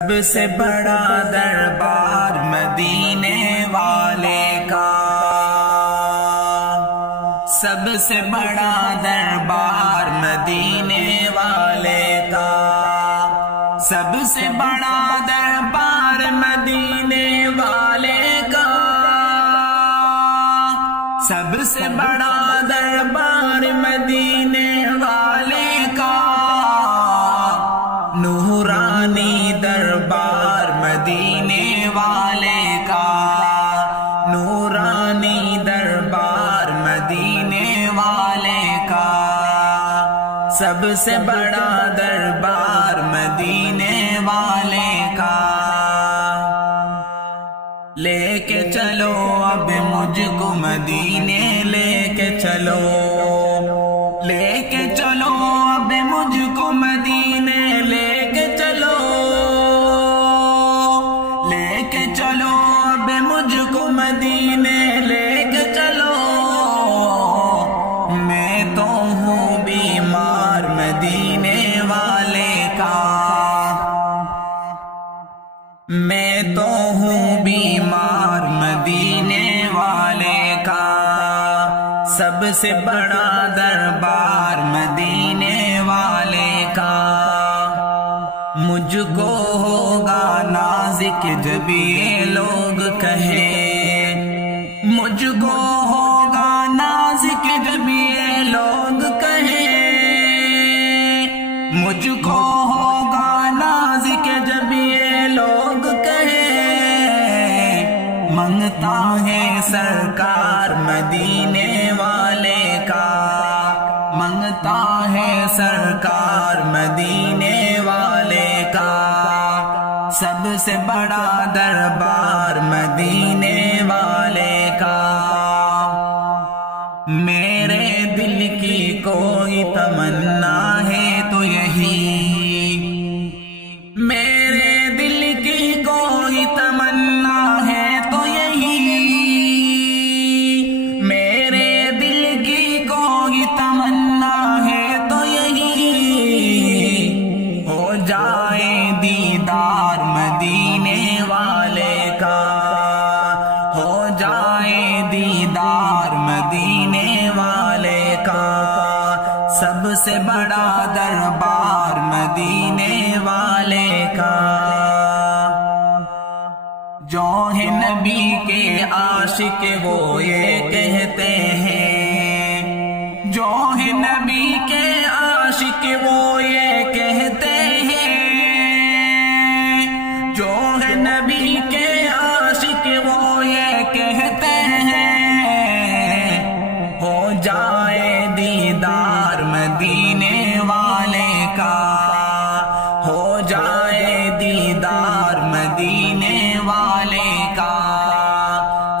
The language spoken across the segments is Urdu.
سب سے بڑا دربار مدینے والے کا، سب سے بڑا دربار مدینے والے کا، سب سے بڑا دربار مدینے والے کا، سب سے بڑا دربار مدینے والے کا، نورانی دربار مدینے والے کا، نورانی دربار مدینے والے کا، سب سے بڑا دربار مدینے والے کا۔ لے کے چلو اب مجھ کو مدینے لے کے چلو، لے کے چلو اب مجھ کو مدینے لے کے چلو، لے کے چلو اب مجھ کو مدینے لے کے چلو، میں تو ہوں بیمار مدینے والے کا، میں تو ہوں بیمار مدینے والے کا، سب سے بڑا دربار مدینے والے کا، مجھ کو ہوگا نازک جب یہ لوگ کہیں، مجھ کو ہوگا نازک جب یہ لوگ کہیں، مجھ کو ہوگا نازک جب یہ لوگ کہیں، منگتا ہے سرکار مدینے والے کا، منگتا ہے سرکار مدینے والے کا، سب سے بڑا دربار مدینے والے کا۔ میرے دل کی کوئی تمنا ہے تو یہی، میرے دل کی کوئی تمنا ہے تو یہی، میرے دل کی کوئی تمنا ہے تو یہی، ہو جائے دیدار مدینے والے کا، ہو جائے دیدار مدینے والے کا، سب سے بڑا دربار مدینے والے کا۔ جو ہے نبی کے عاشق وہ یہ کہتے ہیں، جو ہے نبی کے عاشق وہ یہ کہتے ہیں، جو ہے نبی کے عاشق وہ یہ کہتے ہیں، ہو جائے دیدار مدینے والے کا، ہو جائے دیدار مدینے والے کا،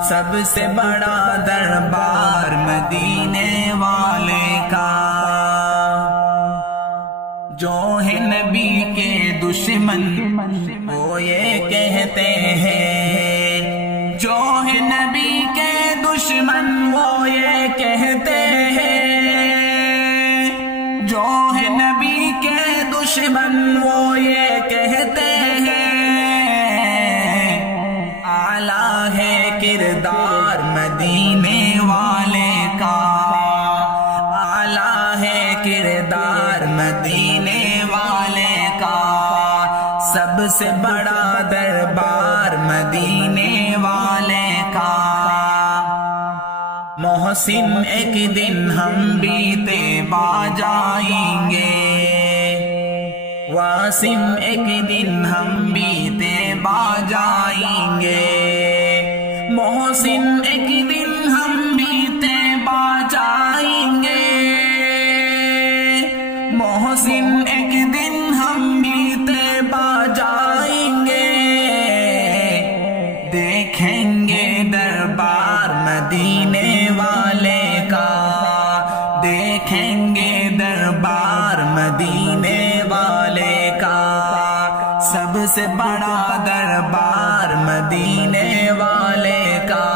سب سے بڑا دربار مدینے والے کا۔ جو ہے نبی کے دشمن وہ یہ کہتے ہیں، جو ہے نبی کے دشمن وہ یہ کہتے ہیں، جو ہے نبی کے دشمن وہ یہ کہتے ہیں، اعلیٰ ہے کردار مدینے والے کا، اعلیٰ ہے کردار مدینے والے کا، سب سے بڑا دربار مدینے والے کا۔ محسن ایک دن ہم بیتے با جائیں گے، واسم ایک دن ہم بیتے با جائیں گے، محسن ایک دن ہم بیتے با جائیں گے، محسن ایک دن ہم بیتے با جائیں گے، دیکھیں گے دربار مدینے والے کا، دیکھیں گے دربار مدینے والے کا، سب سے بڑا دربار مدینے والے کا۔